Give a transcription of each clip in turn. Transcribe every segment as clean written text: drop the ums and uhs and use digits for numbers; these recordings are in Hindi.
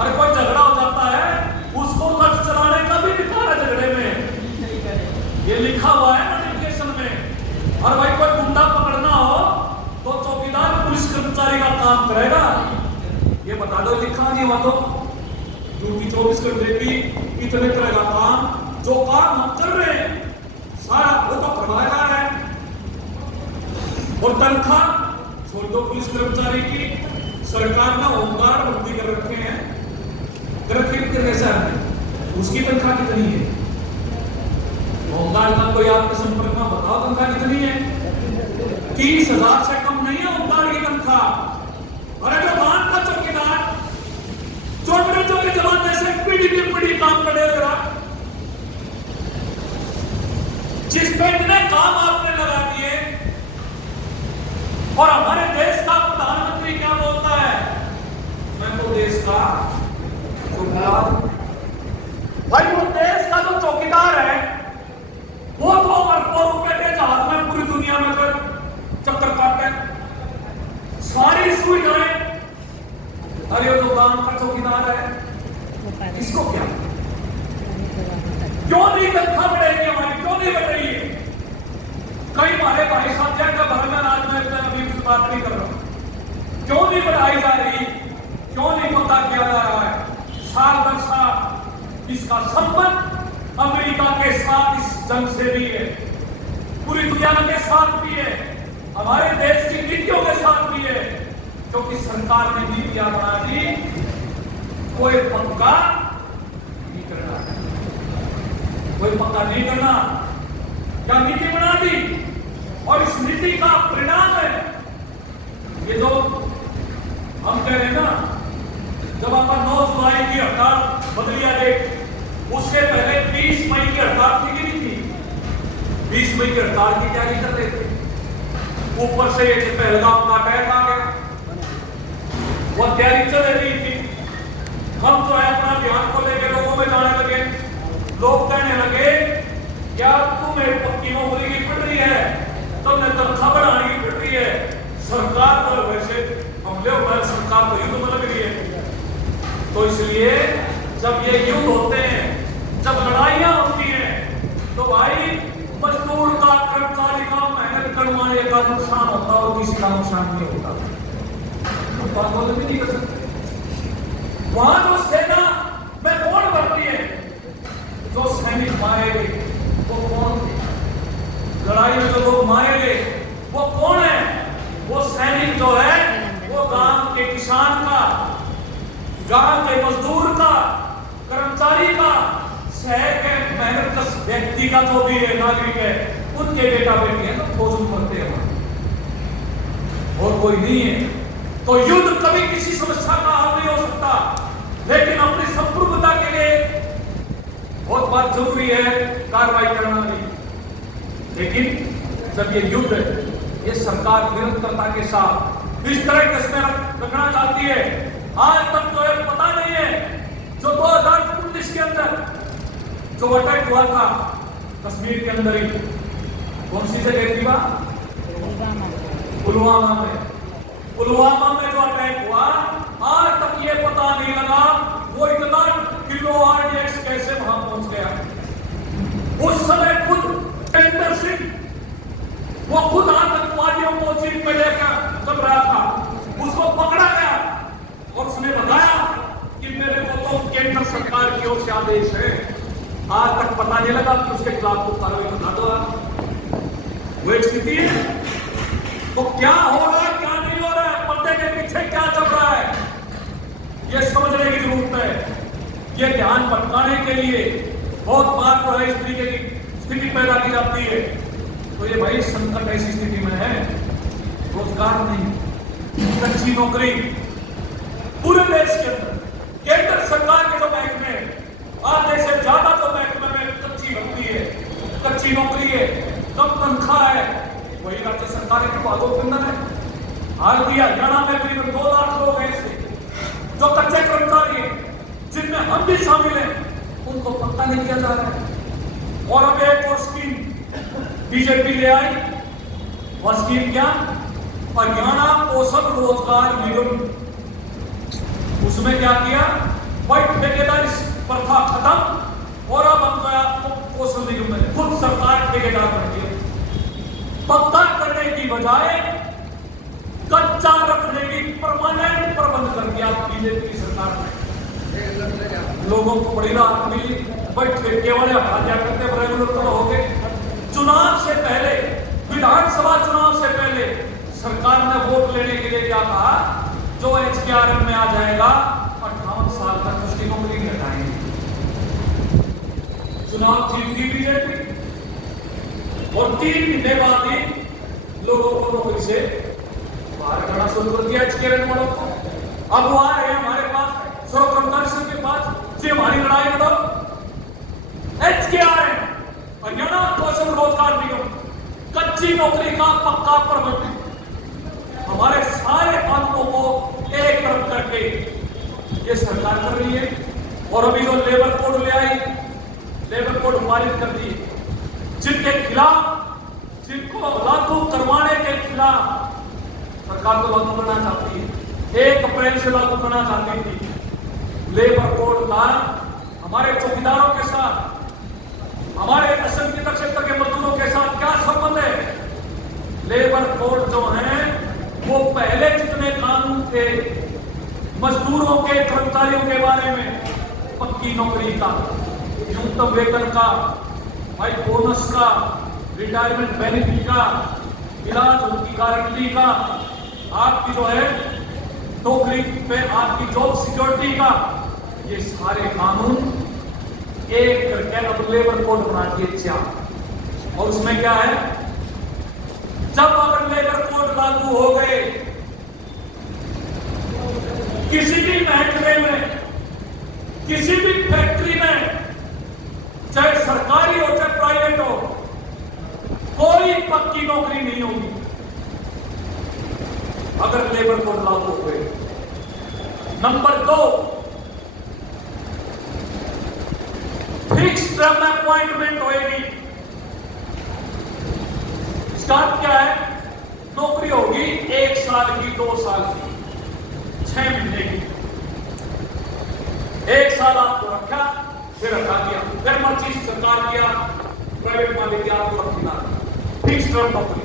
अरे कोई झगड़ा हो जाता है उसको लक्ष्य चलाने का भी अधिकार है झगड़े में, ये लिखा हुआ है नोटिफिकेशन में। और भाई कोई गुंडा पकड़ना हो तो चौकीदार पुलिस कर्मचारी का काम करेगा, ये बता दो लिखा नहीं हुआ तो। ड्यूटी 24 घंटे की इतने तरह का काम जो काम हम कर रहे हैं सारा वो तो प्रभावकार है। और तनख्वाह छोड़ दो पुलिस कर्मचारी की, सरकार ने होमगार्ड भर्ती कर रखे हैं, कितने साल उसकी तनख्वाह कितनी है? होमगार्ड का कोई आपके संपर्क में बताओ तनख्वाह कितनी है? 30,000 से कम नहीं है होमगार्ड की तनख्वाह। अरे जो मान का चौकीदार छोटे छोटे जवान जैसे पीढ़ी काम करे जरा, जिस पे इतने काम आपने लगा दिए। और हमारे देश का प्रधानमंत्री क्या बोलता है, मैं तो देश का चौकीदार। भाई वो देश का जो चौकीदार है वो तो अरबों रुपए के जहाज में पूरी दुनिया में चक्कर काटते हैं, सारी सुविधाएं। अरे जो गांव का चौकीदार है इसको क्या, क्यों नहीं तनख्वाह बढ़ेगी हमारी, क्यों नहीं बढ़ रही है? कई हमारे भाई साहब जाएगा भरना आज मैं अभी उस बात नहीं कर रहा हूं, क्यों नहीं बढ़ाई जा रही, क्यों नहीं पता किया जा रहा है? साल दर साल इसका संबंध अमेरिका के साथ इस जंग से भी है, पूरी दुनिया के साथ भी है, हमारे देश की नीतियों के साथ भी है, क्योंकि सरकार ने नीतियां बना दी कोई पक्का नहीं करना, कोई पक्का नहीं करना, क्या नीति बना दी। और इस नीति का परिणाम है ये जो हम कह रहे हैं ना, जब आपका 9 जुलाई की हड़ताल बदलिया डेट, उससे पहले 20 मई की हड़ताल थी कि नहीं थी? 20 मई की हड़ताल की तैयारी कर रहे थे, ऊपर से पहलगाम का अटैक आ गया, वो तैयारी चल रही थी। हम तो अपना ध्यान को लेकर लोगों में जाने लगे, लोग कहने लगे क्या तुम्हें पक्की नौकरी की पड़ रही है, तुमने तनख्वाह बढ़ाने की पड़ रही है, सरकार पर वैसे हमले हुए, सरकार तो युद्ध में लग रही है। तो इसलिए जब ये युद्ध होते हैं, जब लड़ाइयां होती हैं, तो भाई मजदूर का, कर्मचारी का, मेहनत करवाने का नुकसान होता है और किसी का नुकसान नहीं होता। तो भी नहीं कर सकते। वहां जो सेना में कौन भर्ती है, जो सैनिक मारे गए वो कौन थे? लड़ाई में जो लोग मारे गए वो कौन है? वो सैनिक जो है वो गांव के किसान का, गांव के मजदूर का, कर्मचारी का, शहर के मेहनत व्यक्ति का जो भी है, नागरिक है, उनके बेटा बेटी है, तो फौज करते हैं और कोई नहीं है। तो युद्ध कभी किसी समस्या का हल नहीं हो सकता, लेकिन अपनी संप्रभुता के लिए बहुत बात जरूरी है कार्रवाई करना नहीं। लेकिन जब ये युद्ध है, ये सरकार निरंतरता के साथ इस तरह के इसमें रखना चाहती है, आज तक तो ये पता नहीं है जो 2019 के अंदर जो अटैक हुआ था कश्मीर के अंदर ही, कौन सी जगह थी वहां? पुलवामा में। पुलवामा में जो अटैक हुआ, आज तक ये पता नहीं लगा वो इतना किलो RDX कैसे वहां पहुंच गया। उस समय खुद केंद्र सिंह वो खुद आतंकवादियों को जीप में लेकर जब रहा था, उसको पकड़ा गया और उसने बताया कि मेरे को तो केंद्र सरकार की ओर से आदेश है। आज तक पता नहीं लगा कि उसके खिलाफ को कार्रवाई बना दो। वो एक स्थिति है। तो क्या हो रहा है, क्या नहीं हो रहा है, पर्दे के पीछे क्या चल रहा है, ये समझने की जरूरत है। ये ध्यान भटकाने के लिए बहुत बार जो है इस तरीके की स्थिति पैदा की जाती है। तो ये भाई संकट ऐसी स्थिति में है, रोजगार नहीं, कच्ची नौकरी पूरे देश के अंदर, केंद्र सरकार के जो महकमे आधे से ज्यादा तो महकमे में कच्ची भर्ती है, कच्ची नौकरी है, कम तनख्वाह है, वही राज्य सरकार के बातों के अंदर है। हाल भी हरियाणा में करीब 2 लाख लोग हैं ऐसे जो कच्चे कर्मचारी हैं, जिनमें हम भी शामिल हैं, उनको पक्का नहीं किया जा रहा है। और अब एक और स्कीम बीजेपी ले आई, वह स्कीम क्या? हरियाणा कौशल रोजगार निगम। उसमें क्या किया? भाई ठेकेदारी प्रथा खत्म और अब हम गया कौशल निगम में खुद सरकार ठेकेदार बन गई। पक्का करने की बजाय कच्चा रखने की परमानेंट प्रबंध कर दिया बीजेपी की सरकार ने। लोगों को बड़ी राहत मिली, भाई ठेके वाले हटा दिया करते रेगुलर तो हो गए। चुनाव से पहले, विधानसभा चुनाव से पहले सरकार ने वोट लेने के लिए क्या कहा, जो HKRM में आ जाएगा 58 साल तक उसकी नौकरी हटाएंगे। चुनाव जीत गई बीजेपी और 3 महीने बाद ही लोगों को नौकरी से बाहर करना शुरू कर दिया HKRM वालों को। अब वो आ रहे हैं हमारे पास सर्व कर्मचारी संघ के पास, जी हमारी लड़ाई लड़ो। HKRM हरियाणा कौशल रोजगार निगम कच्ची नौकरी का पक्का प्रबंध हमारे सारे कानूनों को एक तरफ करके ये सरकार कर रही है। और अभी जो लेबर कोड ले आई, लेबर कोड पारित कर दी, जिनके खिलाफ, जिनको लागू करवाने के खिलाफ सरकार को लागू करना चाहती है, 1 अप्रैल से लागू करना चाहती थी लेबर कोड का। हमारे चौकीदारों के साथ, हमारे असंगठित क्षेत्र के मजदूरों के साथ क्या संबंध है? लेबर कोड जो है वो पहले जितने कानून थे मजदूरों के, कर्मचारियों के बारे में, पक्की नौकरी का, न्यूनतम वेतन का, भाई बोनस का, रिटायरमेंट बेनिफिट का, इलाज की गारंटी का, आपकी जो है नौकरी पे आपकी जॉब सिक्योरिटी का, ये सारे कानून एक करके अब लेबर कोड बना दिए 4। और उसमें क्या है, जब अगर लेबर कोड लागू हो गए, किसी भी महकमे में, किसी भी फैक्ट्री में, चाहे सरकारी हो चाहे प्राइवेट हो, कोई पक्की नौकरी नहीं होगी अगर लेबर कोड लागू हो गए। नंबर 2, फिक्स टर्म अपॉइंटमेंट होगी। स्टार्ट क्या है, नौकरी होगी 1 साल की, 2 साल की, 6 महीने की। 1 साल आपको रखा, फिर हटा दिया, फिर मर्जी सरकार किया, प्राइवेट मालिक किया, आपको रखना, फिक्स टर्म नौकरी।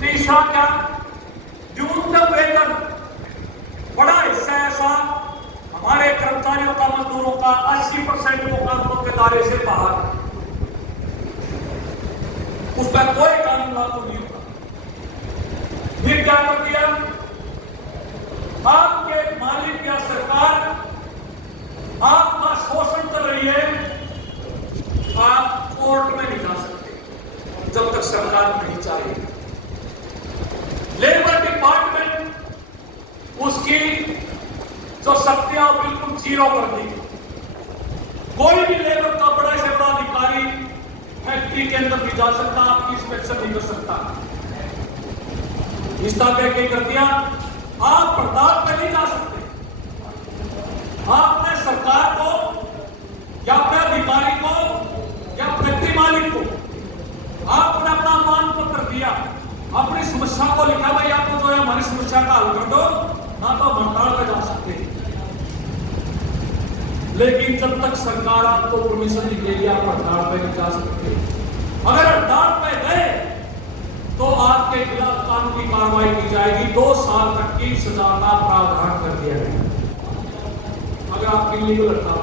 तीसरा क्या, न्यूनतम वेतन। बड़ा हिस्सा ऐसा हमारे कर्मचारियों का, मजदूरों का 80% वो कानूनों के दायरे से बाहर, उसका कोई कानून लागू नहीं होगा। फिर क्या कर दिया, आपके मालिक या सरकार आपका शोषण कर रही है, आप कोर्ट में नहीं जा सकते जब तक सरकार नहीं चाहेगी। लेबर डिपार्टमेंट उसकी जो शक्तियां बिल्कुल 0 कर दी। कोई भी लेबर का बड़ा से बड़ा अधिकारी फैक्ट्री के अंदर नहीं जा सकता, आपकी इंस्पेक्शन नहीं कर सकता। इस तरह क्या कर दिया, आप बर्दाश्त में नहीं जा सकते। आपने सरकार को या अपने अधिकारी को या फैक्ट्री मालिक को आपने अपना मान पत्र दिया, अपनी समस्या को लिखा, भाई आपको जो है हमारी समस्या का हल कर दो, ना तो हड़ताल पे जा सकते। लेकिन जब तक सरकार आपको परमिशन नहीं देगी, आप हड़ताल पे नहीं जा सकते। अगर हड़ताल पे गए तो आपके खिलाफ कानूनी कार्रवाई की जाएगी, 2 साल तक की सजा का प्रावधान कर दिया गया अगर आपकी लीगल हड़ताल।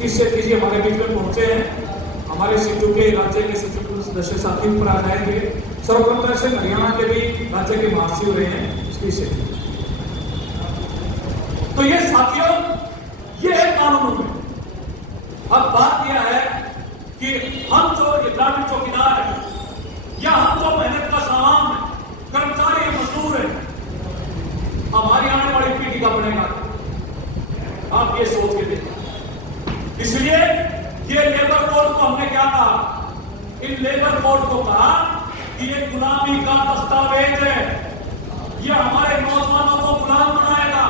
किससे किसी हमारे बीच में पहुंचे हैं, हमारे सीटू के राज्य के सचिव सदस्य साथी ऊपर आ जाएंगे, सर्वप्रथम से हरियाणा के भी राज्य के महासचिव रहे हैं इसकी से। तो ये साथियों, ये है कानून में। अब बात यह है कि हम जो ग्रामीण चौकीदार हैं या हम जो मेहनत का सामान है, कर्मचारी मजदूर है, हमारी आने वाली पीढ़ी का बनेगा, आप ये सोच के देखिए। इसलिए ये लेबर कोड को हमने क्या कहा, इन लेबर कोड को कहा कि ये गुलामी का दस्तावेज है, ये हमारे नौजवानों को गुलाम बनाएगा।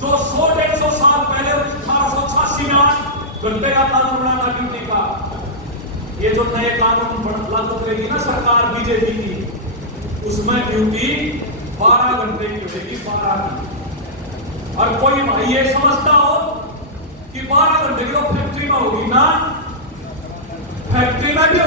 जो 100-150 साल पहले 1886 में 8 घंटे का कानून बना था ड्यूटी का, ये जो नए कानून लागू करेगी ना सरकार बीजेपी की, उसमें ड्यूटी 12 घंटे की होगी, 12 घंटे। और कोई भाई ये समझता हो कि 12 घंटे की तो फैक्ट्री में होगी ना, फैक्ट्री में भी